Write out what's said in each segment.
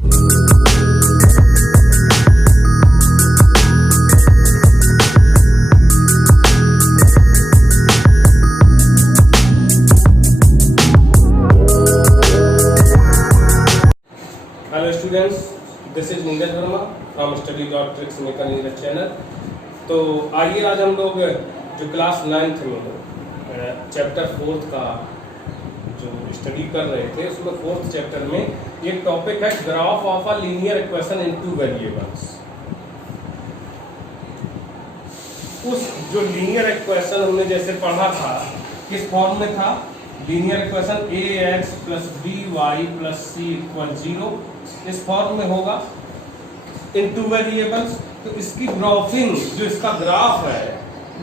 Hello students, this is Neeraj Verma from study.tricks maker Neeraj channel. तो आइए आज हम लोग जो क्लास 9th में चैप्टर 4 का जो स्टडी कर रहे थे उसमें 4th चैप्टर में एक टॉपिक है graph of a linear equation in two variables. उस जो लीनियर इक्वेशन हमने जैसे पढ़ा था किस फॉर्म में था, linear equation ax plus by plus c equal 0 इस फॉर्म में होगा इन टू वेरिएबल्स। तो इसकी ग्राफिंग जो इसका ग्राफ है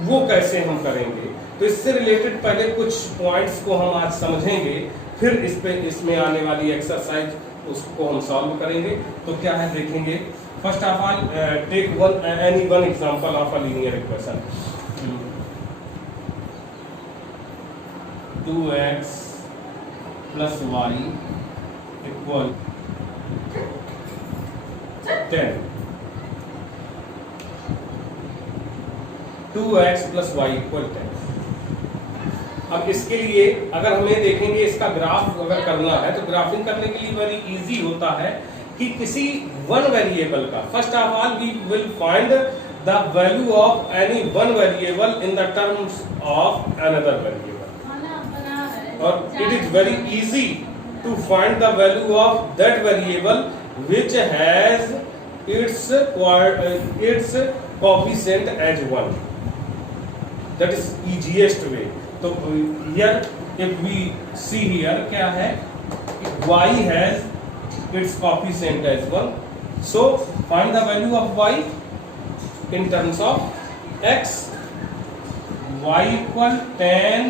वो कैसे हम करेंगे, तो इससे रिलेटेड पहले कुछ पॉइंट्स को हम आज समझेंगे, फिर इसमें आने वाली एक्सरसाइज उसको हम सॉल्व करेंगे। तो क्या है देखेंगे। First of all take any one example of a linear equation. 2x plus y equal 10। 2x plus y equal 10। अब इसके लिए अगर हमें देखेंगे इसका ग्राफ अगर करना है तो ग्राफिंग करने के लिए वेरी इजी होता है कि किसी वन वेरिएबल का first of all we will find the value of any one variable in the terms of another variable. और it is very easy to find the value of that variable which has its coefficient as 1. That is easiest way. So here if we see here क्या है, y has its coefficient as 1. So find the value of y in terms of x. y equal 10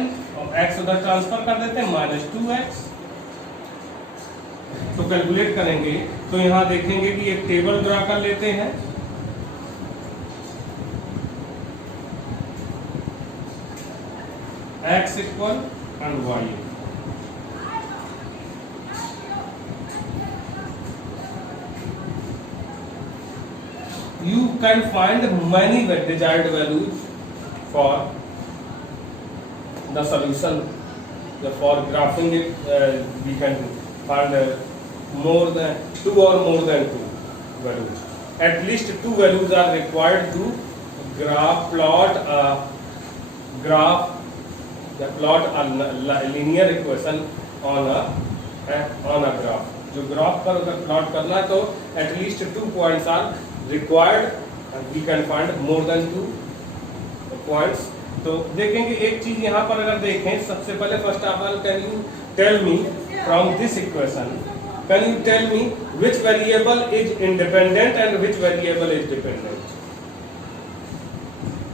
x उधर transfer कर देते हैं -2x। तो calculate करेंगे तो यहां देखेंगे कि एक टेबल ड्रा कर लेते हैं। x equal and y। You can find many desired values for the solution. For graphing it we can find more than 2 or more than 2 values. At least 2 values are required to plot a linear equation on a graph. जो graph पर अगर plot करना है तो at least 2 points are required and we can find more than 2 points. तो देखेंगे एक चीज यहाँ पर अगर देखें, सबसे पहले first of all can you tell me from this equation, can you tell me which variable is independent and which variable is dependent.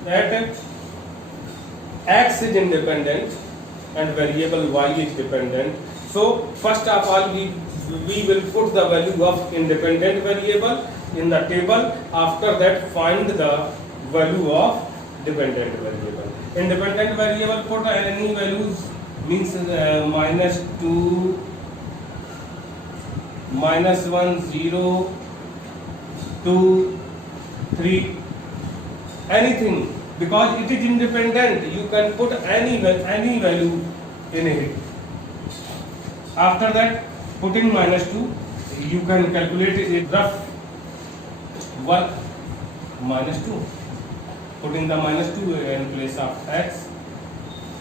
That x is independent and variable y is dependent. So first of all we will put the value of independent variable in the table. After that find the value of dependent variable. Independent variable put any values means -2, -1, 0, 2, 3, anything, because it is independent. You can put any value in it. After that, putting -2, you can calculate it rough work -2. Putting the -2 in place of x,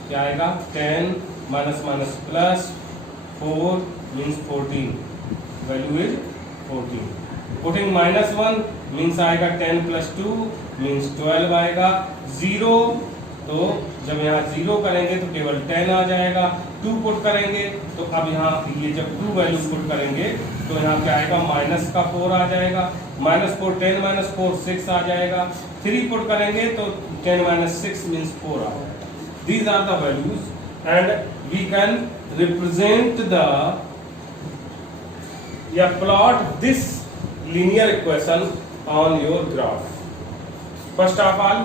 क्या आएगा 10 minus plus 4 means 14, value is 14. Putting -1 means आएगा 10 plus 2 means 12 आएगा। 0 तो जब यहाँ 0 करेंगे तो केवल 10 आ जाएगा। 2 पुट करेंगे तो अब यहाँ ये जब 2 वैल्यू पुट करेंगे तो यहाँ क्या आएगा -4 आ जाएगा। -4 10 -4 6 आ जाएगा। 3 पुट करेंगे तो 10 6 means 4 आ जाएगा। These are the values and we can represent plot this linear equation on your graph. First of all,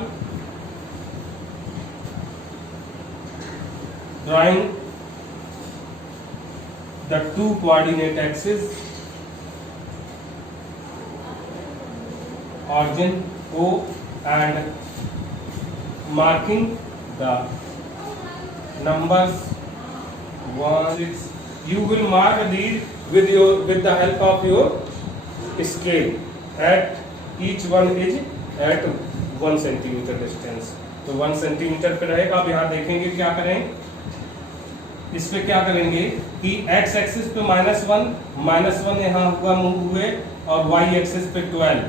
drawing the two coordinate axes origin O and marking the numbers 1 6. You will mark these with the help of your scale. At each one is at 1 centimetre distance. तो 1 centimetre पे रहेगा. अब यहाँ देखेंगे क्या करें. इस पे क्या करेंगे कि x एक्सिस पे -1 यहाँ हुआ मूव हुए और y एक्सिस पे 12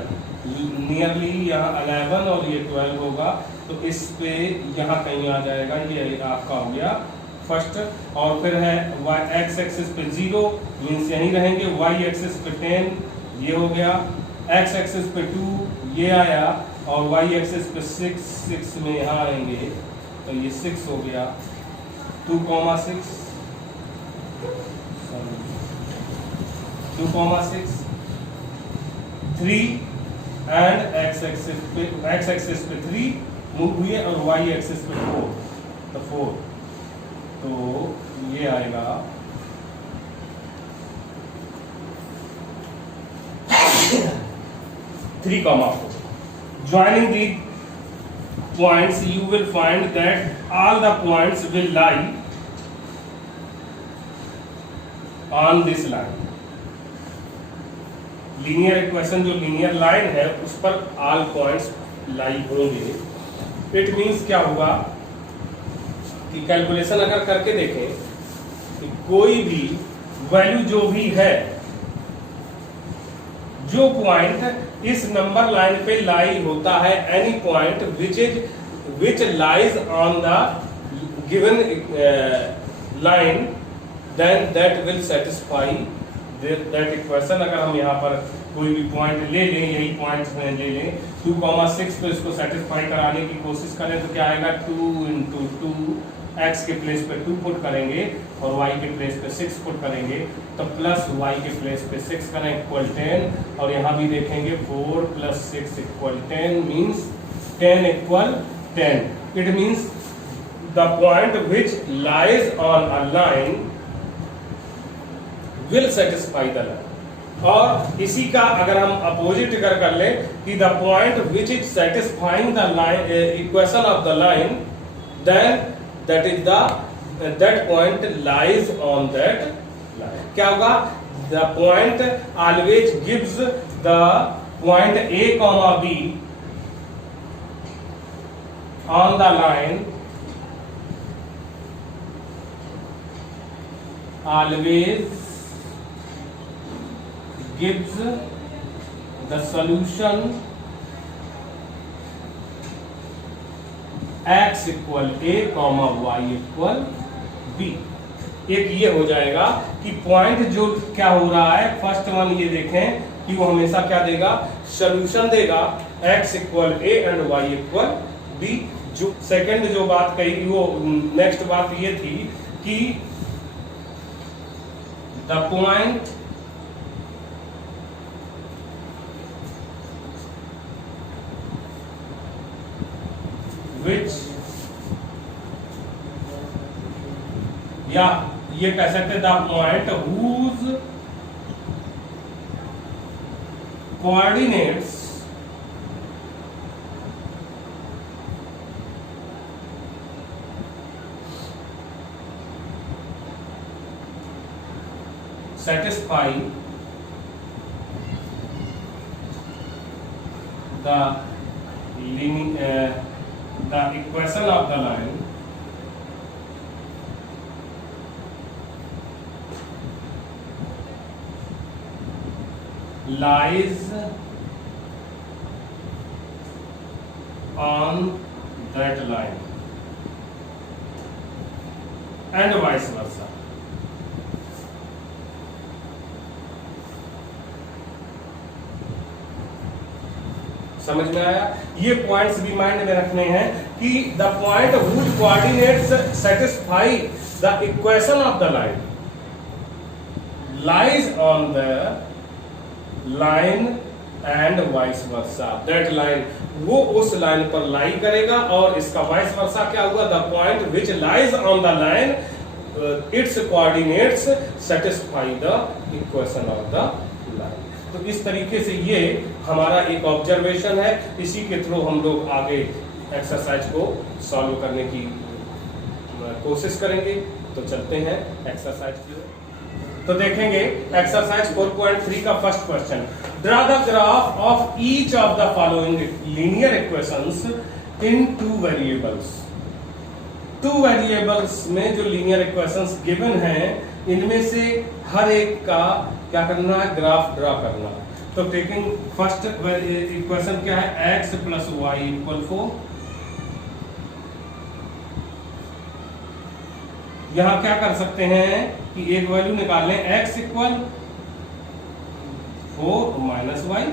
नियरली यहाँ 11 और ये 12 होगा. तो इस पे यहाँ कहीं आ जाएगा. ये आपका हो गया फर्स्ट. और फिर है x एक्सिस पे 0 मीन्स यहीं रहेंगे. y एक्सिस पे 10 ये हो गया. x एक्सिस पे 2 ये आया और y एक्सिस पे 6 में यहाँ आएंगे तो ये 6 हो गया. 2,6 3 एंड x एक्सिस पे 3 मूव हुए और y एक्सिस पे 4 तो 4. तो ये आएगा 3,4. Joining the points, you will find that all the points will lie on this line. Linear equation जो लीनियर लाइन है उस पर all points लाई होंगे. इट मीन्स क्या होगा कि कैलकुलेशन अगर करके देखें कि कोई भी वैल्यू जो भी है, जो पॉइंट इस नंबर लाइन पे लाई होता है, any point which lies on the given line, then that will satisfy that equation. अगर हम यहाँ पर कोई भी पॉइंट ले लें, यही पॉइंट में ले लें 2,6 पे इसको सेटिस्फाई कराने की कोशिश करें तो क्या आएगा 2 × 2 x के प्लेस पे 2 पुट करेंगे और y के प्लेस पे 6 पुट करेंगे तो प्लस y के प्लेस पे 6 करें इक्वल 10. और यहाँ भी देखेंगे 4 + 6 = 10 means 10 = 10. It means the point which lies on a line will satisfy the line. और इसी का अगर हम अपोजिट कर ले कि the point which is satisfying the line equation of the line, then that point lies on that line. क्या होगा? The point always gives the point A, B on the line always gives the solution x = a, y = b. एक ये हो जाएगा कि point जो क्या हो रहा है, फर्स्ट वन ये देखें कि वो हमेशा क्या देगा, सॉल्यूशन देगा x = a and y = b. जो सेकंड जो बात कही वो नेक्स्ट बात ये थी कि द पॉइंट विच, या ये कह सकते the point whose coordinates satisfy the equation of the line lies on that line and vice versa. समझ में आया? ये पॉइंट्स भी माइंड में रखने हैं कि the point whose coordinates satisfy the equation of the line lies on the line and vice versa. That line, वो उस लाइन पर लाई करेगा और इसका वाइस वर्सा क्या हुआ, the point which lies on the line it's coordinates satisfy the equation of the line. तो इस तरीके से ये हमारा एक ऑब्जर्वेशन है, इसी के थ्रू हम लोग आगे एक्सरसाइज को सॉल्व करने की कोशिश करेंगे। तो चलते हैं एक्सरसाइज की ओर। तो देखेंगे एक्सरसाइज 4.3 का first question, draw the graph of each of the following linear equations in two variables. Two variables में जो लीनियर इक्वेशंस गिवन हैं, इनमें से हर एक का क्या करना है, ग्राफ ड्रा करना है। तो टेकिंग फर्स्ट इक्वेशन क्या है, x प्लस वाई इक्वल 4। यहां क्या कर सकते हैं कि एक वैल्यू निकाल लें, x इक्वल 4 माइनस वाई,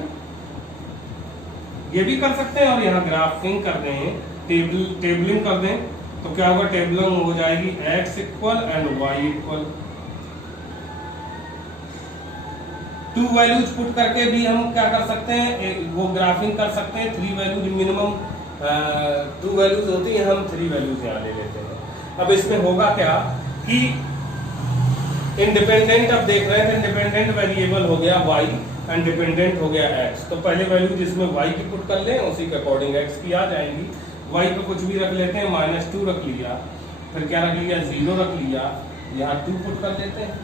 ये भी कर सकते हैं। और यहां ग्राफिंग कर दें, टेबलिंग कर दें, तो क्या होगा, टेबलिंग हो जाएगी x equal and y equal. Two values put करके भी हम क्या कर सकते हैं, वो ग्राफिंग कर सकते हैं। 3 वैल्यूज मिनिमम 2 वैल्यूज होती हैं, हम 3 वैल्यूज यहाँ ले लेते हैं। अब इसमें होगा क्या कि इंडिपेंडेंट, अब देख रहे हैं इंडिपेंडेंट वेरिएबल हो गया y एंड डिपेंडेंट हो गया x। तो पहले वैल्यू जिसमें y की पुट कर लें, उसी के अकॉर्डिंग x की आ जाएंगी। y को कुछ भी रख लेते हैं, -2 रख लिया, फिर क्या रख लिया, 0 रख लिया, यहाँ 2 पुट कर देते हैं।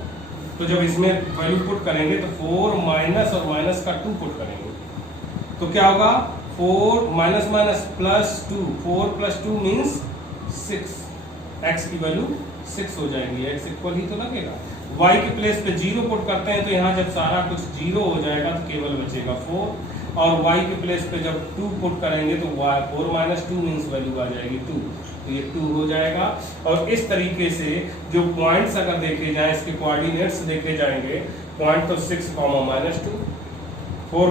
तो जब इसमें वैल्यू पुट करेंगे तो 4 माइनस और माइनस का 2 पुट करेंगे, तो क्या होगा, 4 minus minus plus 2, 4 plus 2 means 6, x की वैल्यू 6 हो जाएगी, x इक्वल ही तो लगेगा। y के प्लेस पे 0 पुट करते हैं, तो यहाँ जब सारा कुछ 0 हो जाएगा तो केवल बचेगा 4, और y के प्लेस पे जब 2 पुट करेंगे तो 4 माइनस 2 मीन्स वैल्यू आ जाएगी 2, तो ये 2 हो जाएगा। और इस तरीके से जो पॉइंट्स अगर देखे जाए, इसके कोऑर्डिनेट्स देखे जाएंगे, पॉइंट तो 6, -2, 4,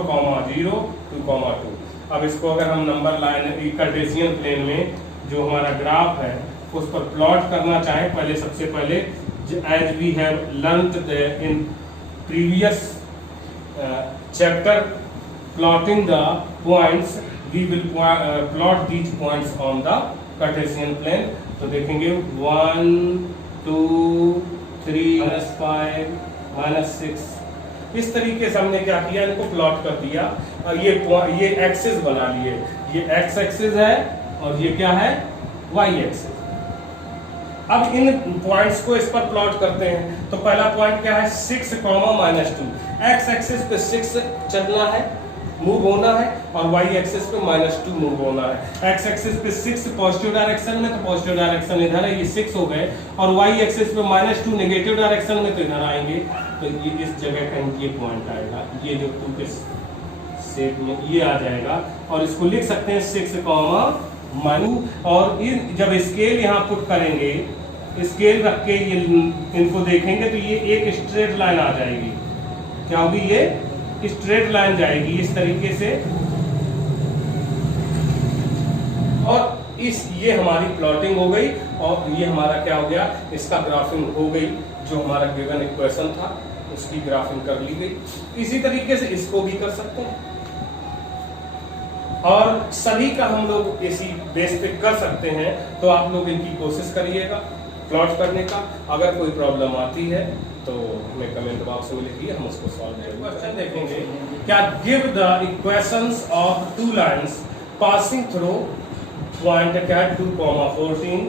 0, 2, 2। अब इसको अगर हम नंबर लाइन कार्टेशियन प्लेन में जो हमारा ग्राफ है उस पर प्लॉट करना चाहें, पहले सबसे पहले as we have learned in previous chapter plotting the points, we will plot these points on the Cartesian plane. तो देखेंगे 1, 2, 3, -5, -6, इस तरीके से हमने क्या किया, इनको प्लॉट कर दिया। और ये एक्सिस बना लिए, ये x एक्सिस है और ये क्या है, y एक्सिस। अब इन पॉइंट्स को इस पर प्लॉट करते हैं। तो पहला पॉइंट क्या है, 6, -2, x एक्सिस पे 6 चलना है, मूव होना है, और y एक्सिस पे -2 मूव होना है। x एक्सिस पे 6 पॉजिटिव डायरेक्शन में, तो पॉजिटिव डायरेक्शन इधर है, ये 6 हो गए, और y एक्सिस पे -2 नेगेटिव डायरेक्शन में, तो इधर आएंगे, तो ये इस जगह कहीं ये पॉइंट आएगा, ये जो 2 के शेप में ये आ जाएगा। और इसको लिख सकते हैं 6, और जब स्केल यहाँ पुट करेंगे, स्केल रख के ये इनको देखेंगे, तो ये एक स्ट्रेट लाइन आ जाएगी। क्या होगी, ये स्ट्रेट लाइन जाएगी इस तरीके से। और ये हमारी प्लॉटिंग हो गई, और ये हमारा क्या हो गया, इसका ग्राफिंग हो गई। जो हमारा गिवन इक्वेशन था उसकी ग्राफिंग कर ली गई। इसी तरीके से इसको भी कर सकते हैं, और सभी का हम लोग इसी बेस पे कर सकते हैं। तो आप लोग इनकी कोशिश करिएगा प्लॉट करने का। अगर कोई प्रॉब्लम आती है तो हमें कमेंट बॉक्स में लिखिए, हम उसको सॉल्व करेंगे। क्वेश्चन देखेंगे, क्या give the equations of 2 lines passing through point क्या 2, 14,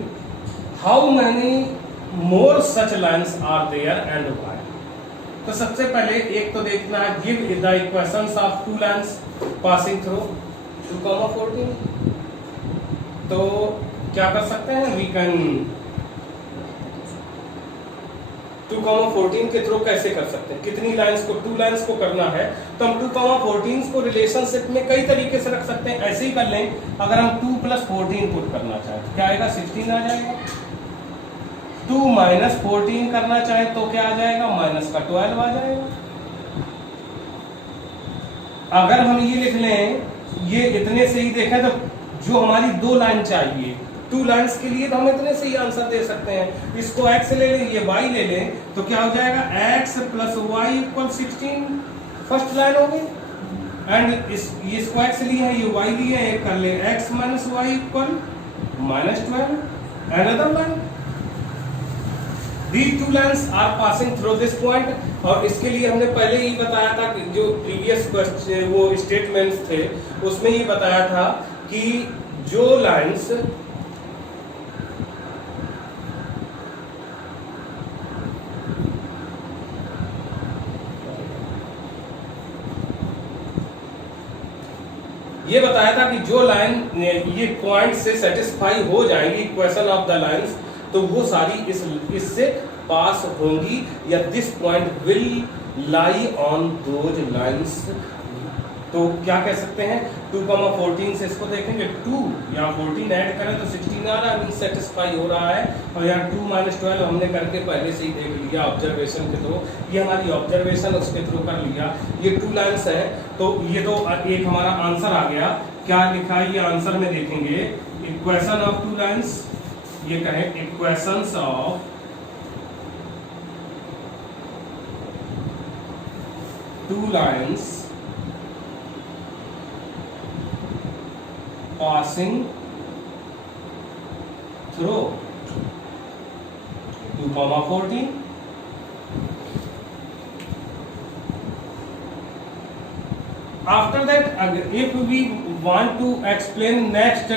how many more such lines are there and why. तो सबसे पहले एक तो देखना है, give the equations of 2 lines passing through 2, 14। तो क्या कर सकते हैं, वी कैन 2, 14 के थ्रू कैसे कर सकते हैं, कितनी लाइंस को, 2 लाइंस को करना है, तो हम 2, 14 को रिलेशनशिप में कई तरीके से रख सकते हैं। ऐसे ही कर लें, अगर हम 2 + 14 पुट करना चाहें तो क्या आएगा, 16 आ जाएगा। 2 - 14 करना चाहें तो क्या आ जाएगा, -12 आ जाएगा। अगर हम ये लिख लें, ये इतने से ही देखें, तो जो हमारी 2 लाइन चाहिए, 2 लाइंस के लिए तो हम इतने से ही आंसर दे सकते हैं। इसको x ले लें, ये y ले लें, तो क्या हो जाएगा, x + y = 16, फर्स्ट लाइन होगी। एंड इसको x लिए है, ये y लिए है, कर ले x - y = -12, another line. These 2 lines are passing through this point और इसके लिए हमने पहले ही बताया था कि जो प्रीवियस क्वेश्चन वो स्टेटमेंट्स थे उसमें ये बताया था कि जो लाइंस ये बताया था कि जो लाइन ये पॉइंट से सेटिस्फाई हो जाएंगी इक्वेशन ऑफ द लाइंस तो वो सारी इससे पास होंगी या this point will lie on those lines. तो क्या कह सकते हैं 2,14 से इसको देखेंगे 2 यहाँ 14 ऐड करें तो 16 आ रहा है, सेटिस्फाई हो रहा है। और यहाँ 2 - 12 हमने करके पहले से ही देख लिया ऑब्जर्वेशन के थ्रू, ये हमारी ऑब्जर्वेशन उसके थ्रू कर लिया। ये 2 लाइन्स है तो ये तो एक हमारा आंसर आ गया। क्या लिखा है ये आंसर में देखेंगे इक्वेशन ऑफ 2 लाइन्स, ये कहें equations of 2 lines passing through 2,14 after that if we want to explain next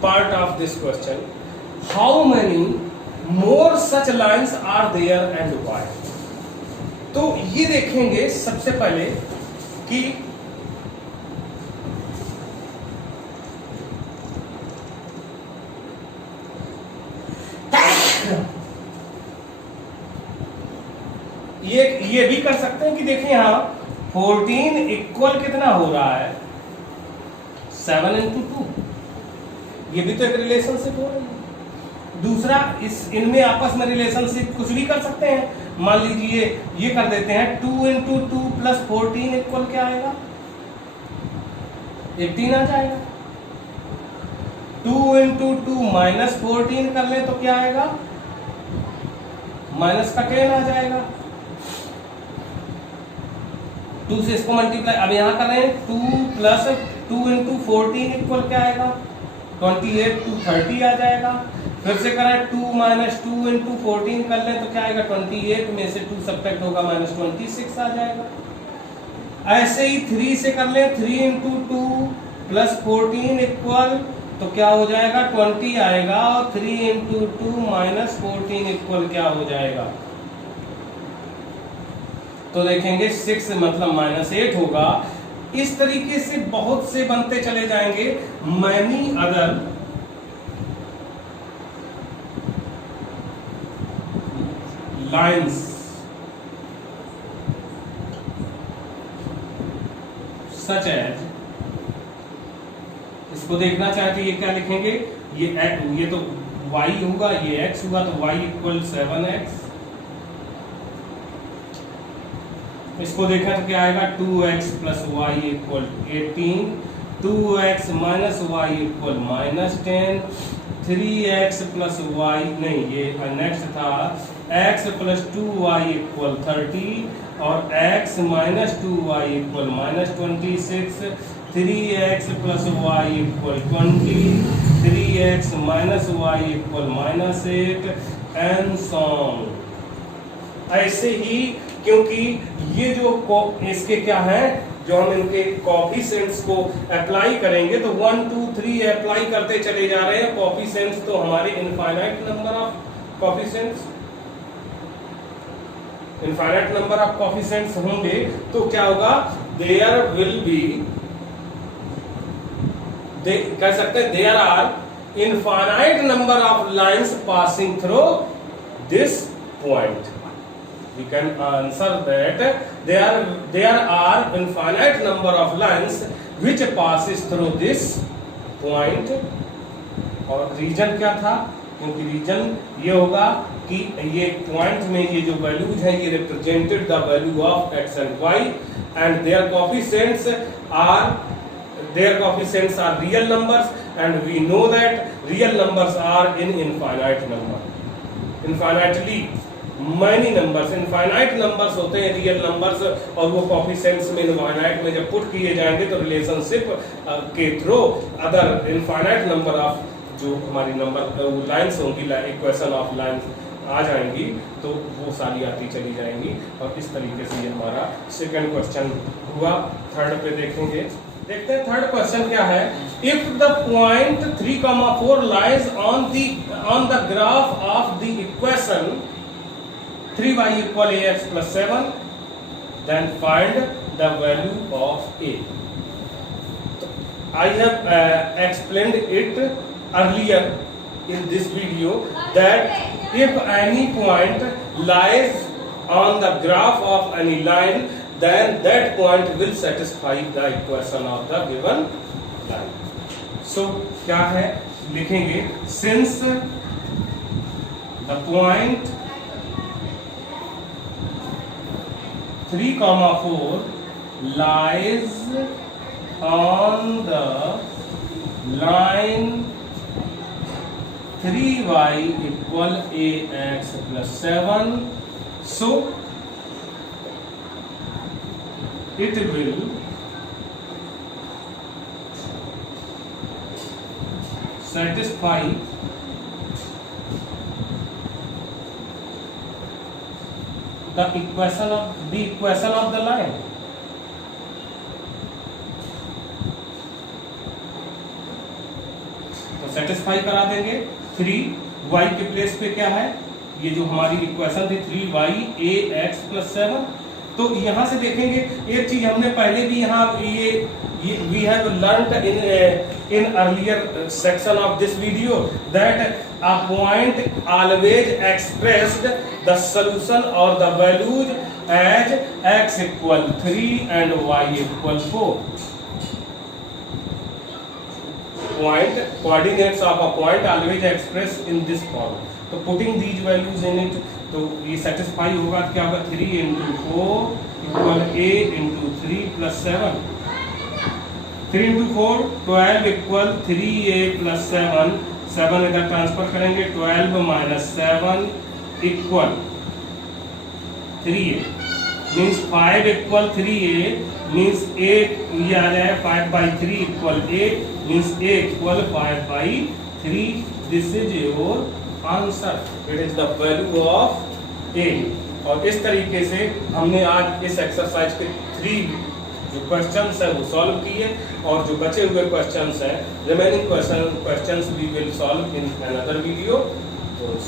part of this question, how many more such lines are there and why। तो ये देखेंगे सबसे पहले कि ये भी कर सकते हैं कि देखिए यहाँ 14 इक्वल कितना हो रहा है 7 × 2, ये भी तो एक रिलेशनशिप हो रही है। दूसरा इनमें आपस में रिलेशनशिप कुछ भी कर सकते हैं। मान लीजिए ये कर देते हैं 2 × 2 + 14 इक्वल क्या आएगा 18 आ जाएगा। 2 × 2 - 14 कर ले तो क्या आएगा माइनस का 10 आ जाएगा। 2 से इसको मल्टीप्लाई अब यहाँ कर रहे हैं 2 + 2 × 14 इक्वल क्या आएगा 28, 2 30 आ जाएगा। फिर से करें 2 - 2 × 14 कर लें तो क्या आएगा 28 में से 2 सब्ट्रैक्ट होगा -26 आ जाएगा। ऐसे ही 3 से कर लें 3 × 2 + 14 इक्वल तो क्या हो जाएगा 20 आएगा और 3 × 2 - 14 इक्वल क्या हो जाएगा तो देखेंगे 6 मतलब -8 होगा। इस तरीके से बहुत से बनते चले जाएंगे। Many other lines such as, इसको देखना चाहे तो ये क्या लिखेंगे ये तो y होगा ये x हुआ तो y = 7x। इसको देखा तो क्या आएगा 2x + y = 18, 2x - y = -10, 3x + y नहीं ये नेक्स्ट था x + 2y = 30 और x - 2y = -26, 3x + y = 20, 3x - y = -8 and so on। ऐसे ही क्योंकि ये जो इसके क्या है जो हम इनके कोएफिशिएंट्स को अप्लाई करेंगे तो 1 2 3 अप्लाई करते चले जा रहे हैं। कोएफिशिएंट्स तो हमारे इनफाइनाइट नंबर ऑफ कोएफिशिएंट्स होंगे तो क्या होगा देयर विल बी कह सकते हैं there are infinite number of lines passing through this point. We can answer that there are infinite number of lines which passes through this point। और reason क्या था क्योंकि रीजन ये होगा कि ये पॉइंट में ये जो वैल्यूज हैं ये represented the value of x and y and their coefficients are real numbers and we know that real numbers are in infinite number, infinitely many numbers, infinite numbers होते हैं रियल नंबर्स और वो coefficients में infinite में जब put किए जाएंगे तो रिलेशनशिप के through other infinite number of जो हमारी नंबर लाइंस होंगी इक्वेशन ऑफ लाइंस आ जाएंगी तो वो सारी आती चली जाएंगी। और इस तरीके से ये हमारा सेकंड क्वेश्चन हुआ। थर्ड पे देखेंगे, देखते हैं थर्ड क्वेश्चन क्या है। If the point 3,4 lies on the graph of the equation 3y = ax + 7, then find the value of a. I have explained it earlier in this video that if any point lies on the graph of any line, then that point will satisfy the equation of the given line. So क्या है लिखेंगे, since the point 3,4 lies on the line 3y = ax + 7, so it will satisfy the equation of the line. तो satisfy करा देंगे। 3y के place पे क्या है, ये जो हमारी इक्वेशन थी 3y ax + 7। तो यहां से देखेंगे एक चीज हमने पहले भी यहाँ ये we have learned in earlier section of this video that a point always expressed the solution or the values as x = 3 and y = 4. Point coordinates of a point always expressed in this form. तो putting these values in it, तो ये satisfy होगा तो क्या होगा, 3 × 4 = a × 3 + 7। 3 × 4 12 = 3a + 7। 7 इधर transfer करेंगे, 12 - 7 = 3a means 5 = 3a means a ये आ जाए 5/3 = 8 means a = 5/3। This is your answer, it is the value of a। और इस तरीके से हमने आज इस एक्सरसाइज के 3 जो क्वेश्चंस है वो सॉल्व किए, और जो बचे हुए क्वेश्चंस हैं, remaining questions we will solve in another video.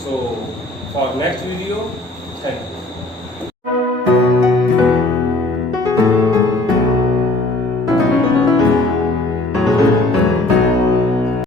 So for next video, thank you.